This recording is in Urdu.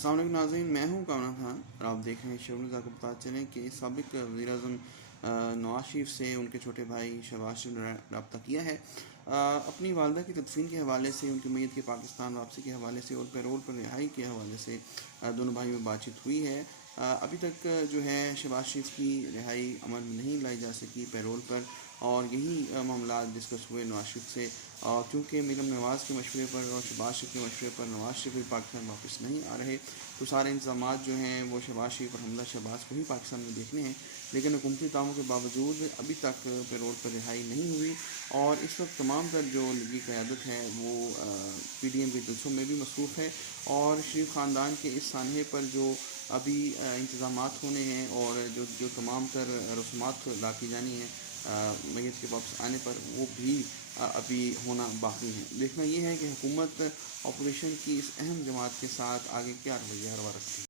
السلام علیکم ناظرین، میں ہوں کامران خان اور آپ دیکھ رہے ہیں شعور نظار کو بتا چلیں کہ سابق وزیر اعظم نواز شریف سے ان کے چھوٹے بھائی شہباز شریف نے رابطہ کیا ہے اپنی والدہ کی تدفین کے حوالے سے، ان کی میت کے پاکستان واپسی کے حوالے سے اور پیرول پر رہائی کے حوالے سے دونوں بھائیوں میں بات چیت ہوئی ہے۔ ابھی تک جو ہے شہباز شریف کی رہائی عمل میں نہیں لائی جا سکی پیرول پر، اور یہی معاملات ڈسکس ہوئے نواز شریف سے، اور کیونکہ مریم نواز کے مشورے پر اور شہباز شریف کے مشورے پر نواز شریف بھی پاکستان واپس نہیں آ رہے، تو سارے انتظامات جو ہیں وہ شہباز شریف اور حمزہ شہباز کو ہی پاکستان میں دیکھنے ہیں۔ لیکن حکومتی دعووں کے باوجود ابھی تک پیرول پر رہائی نہیں ہوئی، اور اس وقت تمام تر جو لیگی قیادت ہے وہ پی ڈی ایم کے جلسوں میں بھی مصروف ہے، اور شریف خاندان کے اس سانحے پر جو ابھی انتظامات ہونے ہیں اور جو تمام تر رسومات ادا کی جانی ہیں میت کے واپس آنے پر، وہ بھی ابھی ہونا باقی ہیں۔ دیکھنا یہ ہے کہ حکومت آپریشن کی اس اہم جماعت کے ساتھ آگے کیا رویہ رکھتی ہے۔